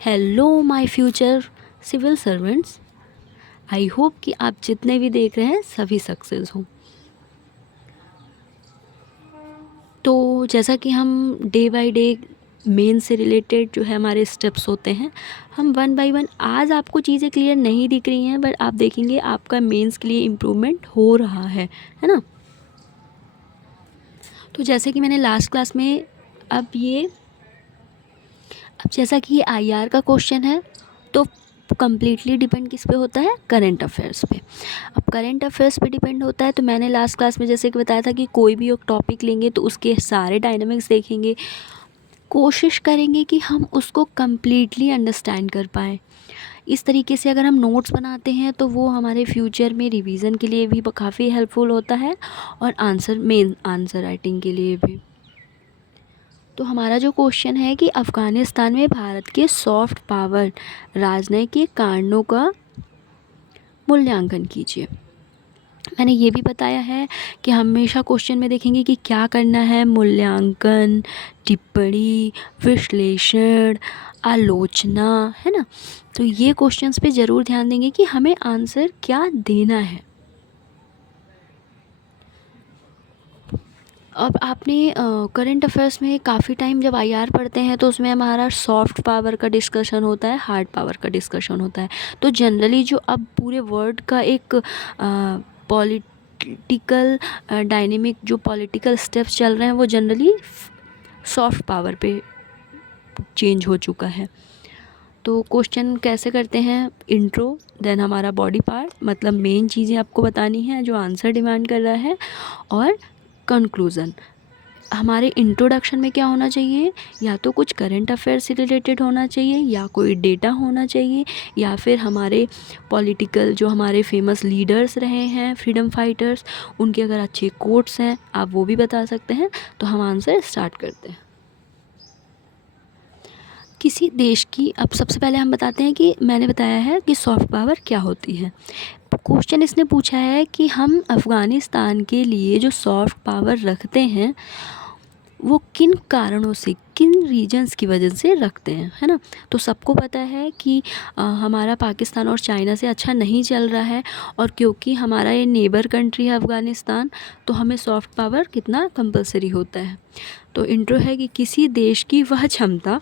Hello my future civil servants. I hope कि आप जितने भी देख रहे हैं सभी सक्सेस हों। तो जैसा कि हम डे बाय डे मेन से रिलेटेड जो है हमारे स्टेप्स होते हैं, हम वन बाय वन, आज आपको चीज़ें क्लियर नहीं दिख रही हैं बट आप देखेंगे आपका मेंस के लिए इम्प्रूवमेंट हो रहा है ना। तो जैसे कि मैंने लास्ट क्लास में अब जैसा कि ये आईआर का क्वेश्चन है तो कम्प्लीटली डिपेंड किस पे होता है, करंट अफेयर्स पे। अब करंट अफेयर्स पे डिपेंड होता है तो मैंने लास्ट क्लास में जैसे कि बताया था कि कोई भी एक टॉपिक लेंगे तो उसके सारे डायनामिक्स देखेंगे, कोशिश करेंगे कि हम उसको कम्प्लीटली अंडरस्टैंड कर पाएँ। इस तरीके से अगर हम नोट्स बनाते हैं तो वो हमारे फ्यूचर में रिवीजन के लिए भी काफ़ी हेल्पफुल होता है और मेन आंसर राइटिंग के लिए भी। तो हमारा जो क्वेश्चन है कि अफ़गानिस्तान में भारत के सॉफ्ट पावर राजनयिक कारणों का मूल्यांकन कीजिए। मैंने ये भी बताया है कि हमेशा क्वेश्चन में देखेंगे कि क्या करना है, मूल्यांकन, टिप्पणी, विश्लेषण, आलोचना, है ना। तो ये क्वेश्चंस पे ज़रूर ध्यान देंगे कि हमें आंसर क्या देना है। अब आपने करंट अफेयर्स में काफ़ी टाइम जब आईआर पढ़ते हैं तो उसमें हमारा सॉफ्ट पावर का डिस्कशन होता है, हार्ड पावर का डिस्कशन होता है। तो जनरली जो अब पूरे वर्ल्ड का एक पॉलिटिकल डायनेमिक जो पॉलिटिकल स्टेप्स चल रहे हैं वो जनरली सॉफ्ट पावर पे चेंज हो चुका है। तो क्वेश्चन कैसे करते हैं, इंट्रो, देन हमारा बॉडी पार्ट, मतलब मेन चीज़ें आपको बतानी है जो आंसर डिमांड कर रहा है, और कंक्लूज़न। हमारे इंट्रोडक्शन में क्या होना चाहिए, या तो कुछ करंट अफेयर से रिलेटेड होना चाहिए, या कोई डेटा होना चाहिए, या फिर हमारे पॉलिटिकल जो हमारे फेमस लीडर्स रहे हैं, फ्रीडम फाइटर्स, उनके अगर अच्छे कोट्स हैं आप वो भी बता सकते हैं। तो हम आंसर स्टार्ट करते हैं। किसी देश की, अब सबसे पहले हम बताते हैं कि मैंने बताया है कि सॉफ्ट पावर क्या होती है। क्वेश्चन इसने पूछा है कि हम अफ़गानिस्तान के लिए जो सॉफ्ट पावर रखते हैं वो किन कारणों से, किन रीजन्स की वजह से रखते हैं, है ना। तो सबको पता है कि हमारा पाकिस्तान और चाइना से अच्छा नहीं चल रहा है, और क्योंकि हमारा ये नेबर कंट्री है अफ़गानिस्तान, तो हमें सॉफ्ट पावर कितना कंपलसरी होता है। तो इंट्रो है कि किसी देश की वह क्षमता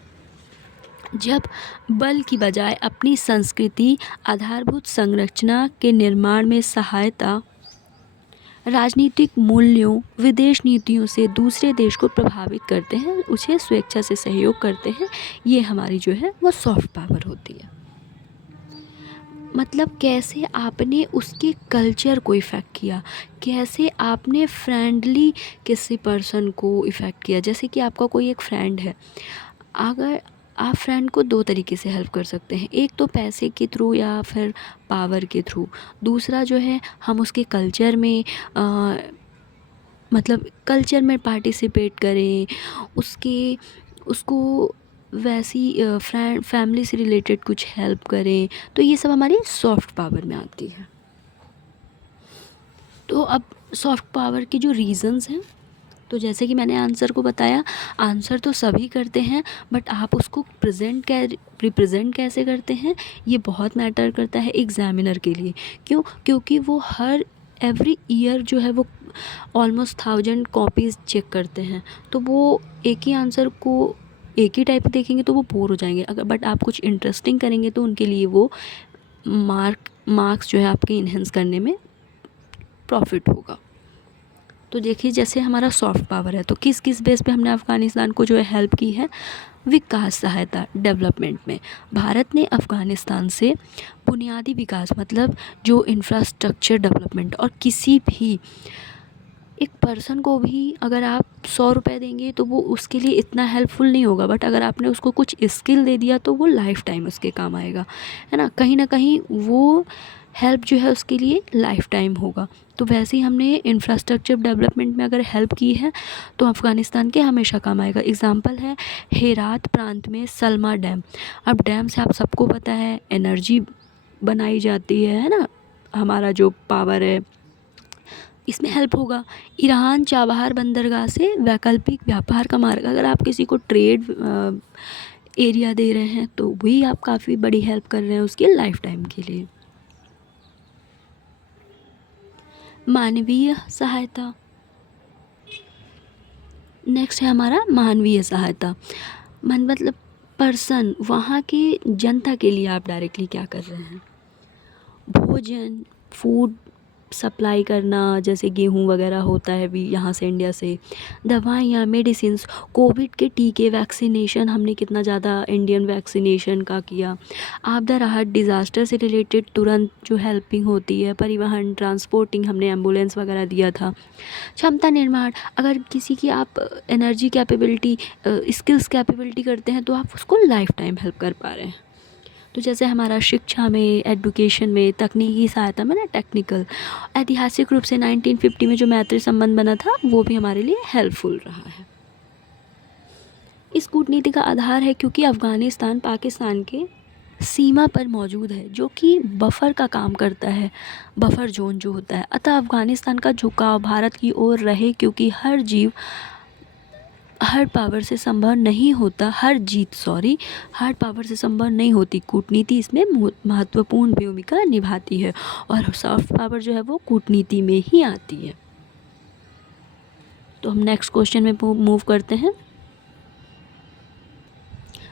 जब बल की बजाय अपनी संस्कृति, आधारभूत संरचना के निर्माण में सहायता, राजनीतिक मूल्यों, विदेश नीतियों से दूसरे देश को प्रभावित करते हैं, उसे स्वेच्छा से सहयोग करते हैं, ये हमारी जो है वो सॉफ्ट पावर होती है। मतलब कैसे आपने उसके कल्चर को इफ़ेक्ट किया, कैसे आपने फ्रेंडली किसी पर्सन को इफ़ेक्ट किया। जैसे कि आपका कोई एक फ्रेंड है, अगर आप फ्रेंड को दो तरीके से हेल्प कर सकते हैं, एक तो पैसे के थ्रू या फिर पावर के थ्रू, दूसरा जो है हम उसके कल्चर में मतलब कल्चर में पार्टिसिपेट करें, उसके उसको वैसी फ्रेंड फैमिली से रिलेटेड कुछ हेल्प करें। तो ये सब हमारी सॉफ्ट पावर में आती है। तो अब सॉफ्ट पावर के जो रीज़न्स हैं, तो जैसे कि मैंने आंसर को बताया, आंसर तो सभी करते हैं बट आप उसको रिप्रेजेंट कैसे करते हैं ये बहुत मैटर करता है एग्ज़ामिनर के लिए। क्यों? क्योंकि वो हर एवरी ईयर जो है वो ऑलमोस्ट 1000 कॉपीज़ चेक करते हैं। तो वो एक ही आंसर को एक ही टाइप देखेंगे तो वो बोर हो जाएंगे। अगर बट आप कुछ इंटरेस्टिंग करेंगे तो उनके लिए वो मार्क्स जो है आपके इन्हेंस करने में प्रॉफिट होगा। तो देखिए जैसे हमारा सॉफ्ट पावर है तो किस किस बेस पे हमने अफ़गानिस्तान को जो है हेल्प की है, विकास सहायता, डेवलपमेंट में भारत ने अफ़गानिस्तान से बुनियादी विकास, मतलब जो इंफ्रास्ट्रक्चर डेवलपमेंट, और किसी भी एक पर्सन को भी अगर आप 100 रुपये देंगे तो वो उसके लिए इतना हेल्पफुल नहीं होगा, बट अगर आपने उसको कुछ स्किल दे दिया तो वो लाइफ टाइम उसके काम आएगा, है ना। कहीं ना कहीं वो हेल्प जो है उसके लिए लाइफ टाइम होगा। तो वैसे ही हमने इंफ्रास्ट्रक्चर डेवलपमेंट में अगर हेल्प की है तो अफ़गानिस्तान के हमेशा काम आएगा। एग्ज़ाम्पल है हेरात प्रांत में सलमा डैम। अब डैम से आप सबको पता है एनर्जी बनाई जाती है ना, हमारा जो पावर है इसमें हेल्प होगा। ईरान चाबहार बंदरगाह से वैकल्पिक व्यापार का मार्ग, अगर आप किसी को ट्रेड एरिया दे रहे हैं, तो वही आप काफ़ी बड़ी हेल्प कर रहे हैं उसकी लाइफ टाइम के लिए। मानवीय सहायता, नेक्स्ट है हमारा मानवीय सहायता। मतलब पर्सन, वहाँ की जनता के लिए आप डायरेक्टली क्या कर रहे हैं। भोजन, फूड सप्लाई करना, जैसे गेहूँ वगैरह होता है भी यहाँ से, इंडिया से। दवाइयाँ, मेडिसिन्स, कोविड के टीके, वैक्सीनेशन हमने कितना ज़्यादा इंडियन वैक्सीनेशन का किया। आपदा राहत, डिज़ास्टर से रिलेटेड तुरंत जो हेल्पिंग होती है। परिवहन, ट्रांसपोर्टिंग, हमने एम्बुलेंस वगैरह दिया था। क्षमता निर्माण, अगर किसी की आप एनर्जी कैपेबिलिटी, स्किल्स कैपेबिलिटी करते हैं तो आप उसको लाइफ टाइम हेल्प कर पा रहे हैं। तो जैसे हमारा शिक्षा में, एडुकेशन में, तकनीकी सहायता में ना, टेक्निकल। ऐतिहासिक रूप से 1950 में जो मैत्री संबंध बना था वो भी हमारे लिए हेल्पफुल रहा है। इस कूटनीति का आधार है क्योंकि अफ़गानिस्तान पाकिस्तान के सीमा पर मौजूद है, जो कि बफर का काम करता है, बफर जोन जो होता है। अतः अफ़गानिस्तान का झुकाव भारत की ओर रहे, क्योंकि हर जीत हार्ड पावर से संभव नहीं होती। कूटनीति इसमें महत्वपूर्ण भूमिका निभाती है, और सॉफ्ट पावर जो है वो कूटनीति में ही आती है। तो हम नेक्स्ट क्वेश्चन में मूव करते हैं।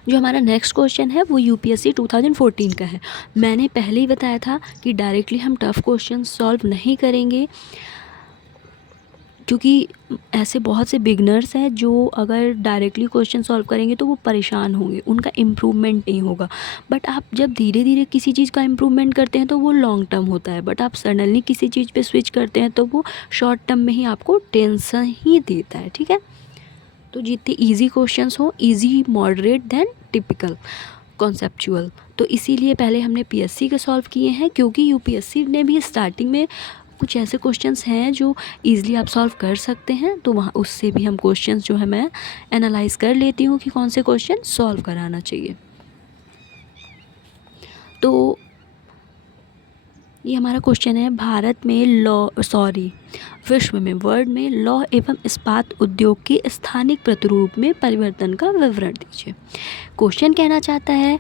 जो हमारा नेक्स्ट क्वेश्चन है वो यूपीएससी 2014 का है। मैंने पहले ही बताया था कि डायरेक्टली हम टफ़ क्वेश्चन सॉल्व नहीं करेंगे, क्योंकि ऐसे बहुत से बिगनर्स हैं जो अगर डायरेक्टली क्वेश्चन सॉल्व करेंगे तो वो परेशान होंगे, उनका इम्प्रूवमेंट नहीं होगा। बट आप जब धीरे धीरे किसी चीज़ का इम्प्रूवमेंट करते हैं तो वो लॉन्ग टर्म होता है, बट आप सडनली किसी चीज़ पे स्विच करते हैं तो वो शॉर्ट टर्म में ही आपको टेंशन ही देता है। ठीक है, तो जितने ईजी क्वेश्चंस हो, easy, moderate, then typical, conceptual. तो इसीलिए पहले हमने पीएससी के सॉल्व किए हैं, क्योंकि यूपीएससी ने भी स्टार्टिंग में कुछ ऐसे क्वेश्चंस हैं जो ईज़िली आप सॉल्व कर सकते हैं, तो वहाँ उससे भी हम क्वेश्चंस जो है मैं एनालाइज़ कर लेती हूँ कि कौन से क्वेश्चन सॉल्व कराना चाहिए। तो ये हमारा क्वेश्चन है, भारत में विश्व में, वर्ल्ड में लौह एवं इस्पात उद्योग के स्थानिक प्रतिरूप में परिवर्तन का विवरण दीजिए। क्वेश्चन कहना चाहता है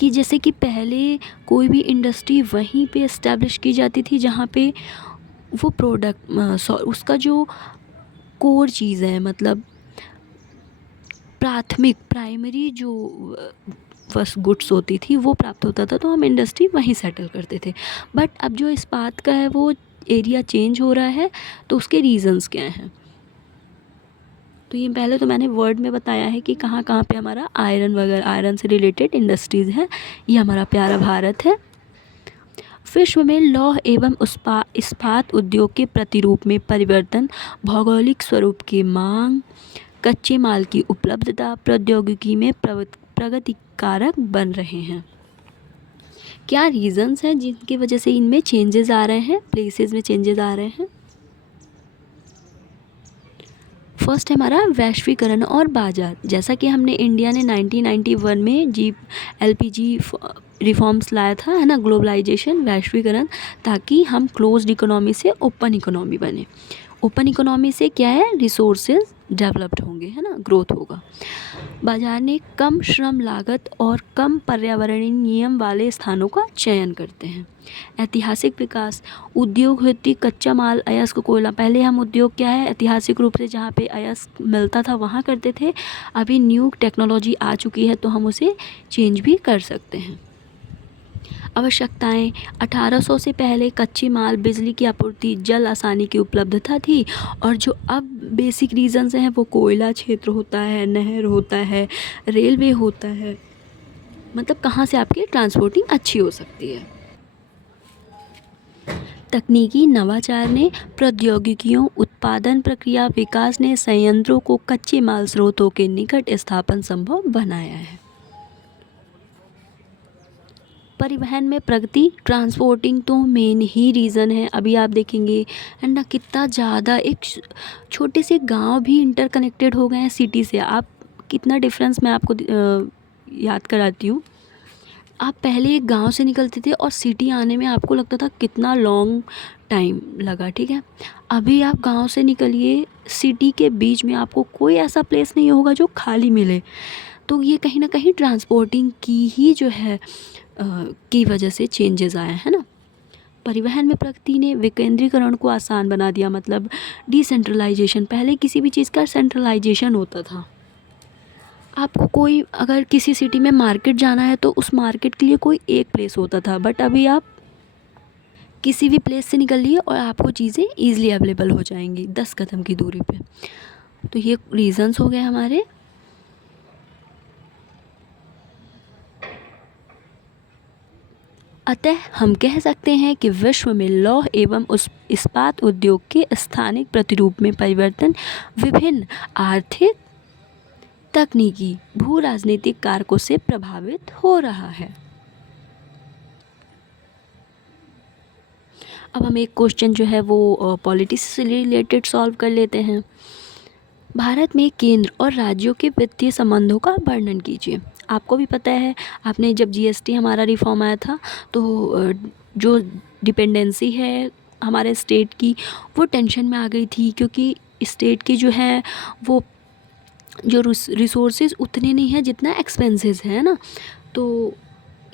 कि जैसे कि पहले कोई भी इंडस्ट्री वहीं पे इस्टेब्लिश की जाती थी जहाँ पे वो प्रोडक्ट, उसका जो कोर चीज़ है, मतलब प्राइमरी जो फर्स्ट गुड्स होती थी वो प्राप्त होता था, तो हम इंडस्ट्री वहीं सेटल करते थे। बट अब जो इस्पात का है वो एरिया चेंज हो रहा है, तो उसके रीज़न्स क्या हैं। तो ये पहले तो मैंने वर्ड में बताया है कि कहाँ कहाँ पे हमारा आयरन से रिलेटेड इंडस्ट्रीज़ हैं। ये हमारा प्यारा भारत है। विश्व में लौह एवं इस्पात उद्योग के प्रतिरूप में परिवर्तन, भौगोलिक स्वरूप की मांग, कच्चे माल की उपलब्धता प्रौद्योगिकी में प्रगति कारक बन रहे हैं। क्या रीज़न्स हैं जिनकी वजह से इनमें चेंजेस आ रहे हैं, प्लेसेस में चेंजेस आ रहे हैं। फर्स्ट है हमारा वैश्वीकरण और बाजार। जैसा कि हमने इंडिया ने 1991 में एलपीजी रिफॉर्म्स लाया था, है ना, ग्लोबलाइजेशन, वैश्वीकरण, ताकि हम क्लोज्ड इकोनॉमी से ओपन इकोनॉमी बने। ओपन इकोनॉमी से क्या है, रिसोर्सेज डेवलप्ड होंगे, है ना, ग्रोथ होगा। बाजार ने कम श्रम लागत और कम पर्यावरणीय नियम वाले स्थानों का चयन करते हैं। ऐतिहासिक विकास, उद्योग हेतु कच्चा माल, अयस्क, कोयला। पहले हम उद्योग क्या है, ऐतिहासिक रूप से जहाँ पे अयस्क मिलता था वहाँ करते थे। अभी न्यू टेक्नोलॉजी आ चुकी है तो हम उसे चेंज भी कर सकते हैं। आवश्यकताएं, 1800 से पहले कच्चे माल, बिजली की आपूर्ति, जल आसानी की उपलब्धता थी, और जो अब बेसिक रीजंस हैं वो कोयला क्षेत्र होता है, नहर होता है, रेलवे होता है, मतलब कहाँ से आपकी ट्रांसपोर्टिंग अच्छी हो सकती है। तकनीकी नवाचार ने प्रौद्योगिकियों, उत्पादन प्रक्रिया विकास ने संयंत्रों को कच्चे माल स्रोतों के निकट स्थापन संभव बनाया है। परिवहन में प्रगति, ट्रांसपोर्टिंग तो मेन ही रीज़न है। अभी आप देखेंगे है ना, कितना ज़्यादा एक छोटे से गांव भी इंटरकनेक्टेड हो गए हैं सिटी से। आप कितना डिफरेंस मैं आपको याद कराती हूँ। आप पहले एक गांव से निकलते थे और सिटी आने में आपको लगता था कितना लॉन्ग टाइम लगा, ठीक है। अभी आप गांव से निकलिए, सिटी के बीच में आपको कोई ऐसा प्लेस नहीं होगा जो खाली मिले। तो ये कहीं ना कहीं ट्रांसपोर्टिंग की ही जो है की वजह से चेंजेस आए हैं ना। परिवहन में प्रगति ने विकेंद्रीकरण को आसान बना दिया, मतलब डिसेंट्रलाइजेशन। पहले किसी भी चीज़ का सेंट्रलाइजेशन होता था। आपको कोई अगर किसी सिटी में मार्केट जाना है तो उस मार्केट के लिए कोई एक प्लेस होता था, बट अभी आप किसी भी प्लेस से निकलिए और आपको चीज़ें ईज़िली अवेलेबल हो जाएंगी 10 कदम की दूरी पे। तो ये रीज़न्स हो गए हमारे। अतः हम कह सकते हैं कि विश्व में लौह एवं उस इस्पात उद्योग के स्थानिक प्रतिरूप में परिवर्तन विभिन्न आर्थिक, तकनीकी, भू राजनीतिक कारकों से प्रभावित हो रहा है। अब हम एक क्वेश्चन जो है वो पॉलिटिक्स से रिलेटेड सॉल्व कर लेते हैं। भारत में केंद्र और राज्यों के वित्तीय संबंधों का वर्णन कीजिए। आपको भी पता है, आपने जब जीएसटी हमारा रिफॉर्म आया था तो जो डिपेंडेंसी है हमारे स्टेट की वो टेंशन में आ गई थी, क्योंकि स्टेट की जो है वो जो रिसोर्सेज उतने नहीं हैं जितना एक्सपेंसेस है ना। तो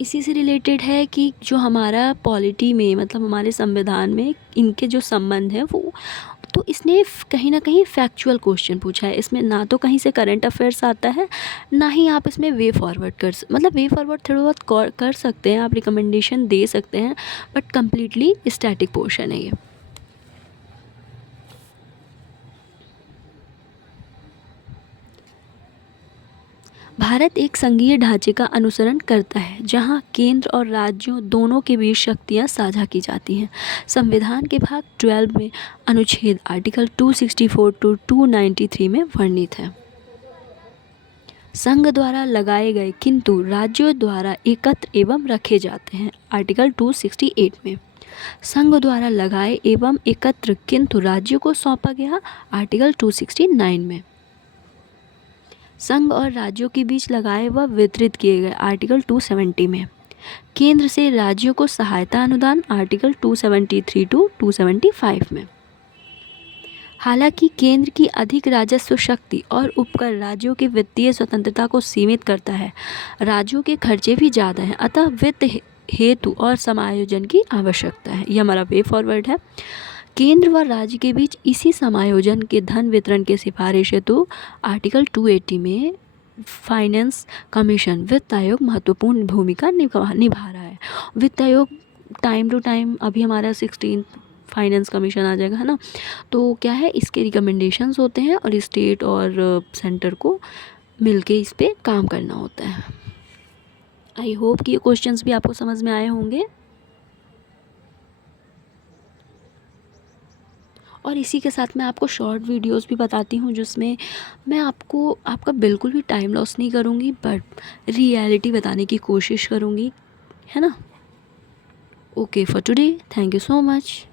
इसी से रिलेटेड है कि जो हमारा पॉलिटी में, मतलब हमारे संविधान में इनके जो संबंध है वो, तो इसने कहीं ना कहीं फैक्चुअल क्वेश्चन पूछा है। इसमें ना तो कहीं से करंट अफेयर्स आता है, ना ही आप इसमें वे फॉरवर्ड मतलब वे फॉरवर्ड थोड़ा बहुत कर सकते हैं, आप रिकमेंडेशन दे सकते हैं, बट कम्प्लीटली स्टैटिक पोर्शन है ये। भारत एक संघीय ढांचे का अनुसरण करता है जहां केंद्र और राज्यों दोनों के बीच शक्तियां साझा की जाती हैं। संविधान के भाग 12 में अनुच्छेद आर्टिकल 264 टू 293 में वर्णित है। संघ द्वारा लगाए गए किंतु राज्यों द्वारा एकत्र एवं रखे जाते हैं, आर्टिकल 268 में। संघ द्वारा लगाए एवं एकत्र किंतु राज्यों को सौंपा गया, आर्टिकल 269 में। संघ और राज्यों के बीच लगाए व वितरित किए गए, आर्टिकल 270 में। केंद्र से राज्यों को सहायता अनुदान, आर्टिकल 273 टू 275 में। हालांकि केंद्र की अधिक राजस्व शक्ति और उपकर राज्यों की वित्तीय स्वतंत्रता को सीमित करता है। राज्यों के खर्चे भी ज़्यादा हैं, अतः वित्त हेतु और समायोजन की आवश्यकता है। यह हमारा वे फॉरवर्ड है। केंद्र व राज्य के बीच इसी समायोजन के धन वितरण के सिफारिश हेतु आर्टिकल 280 में फाइनेंस कमीशन, वित्त आयोग महत्वपूर्ण भूमिका निभा रहा है। वित्त आयोग टाइम टू टाइम, अभी हमारा 16 फाइनेंस कमीशन आ जाएगा, है ना। तो क्या है, इसके रिकमेंडेशंस होते हैं और स्टेट और सेंटर को मिलके इस पर काम करना होता है। आई होप कि ये क्वेश्चंस भी आपको समझ में आए होंगे। और इसी के साथ मैं आपको शॉर्ट वीडियोस भी बताती हूँ जिसमें मैं आपको आपका बिल्कुल भी टाइम लॉस नहीं करूँगी, बट रियलिटी बताने की कोशिश करूँगी, है ना। Okay for today, thank you so much.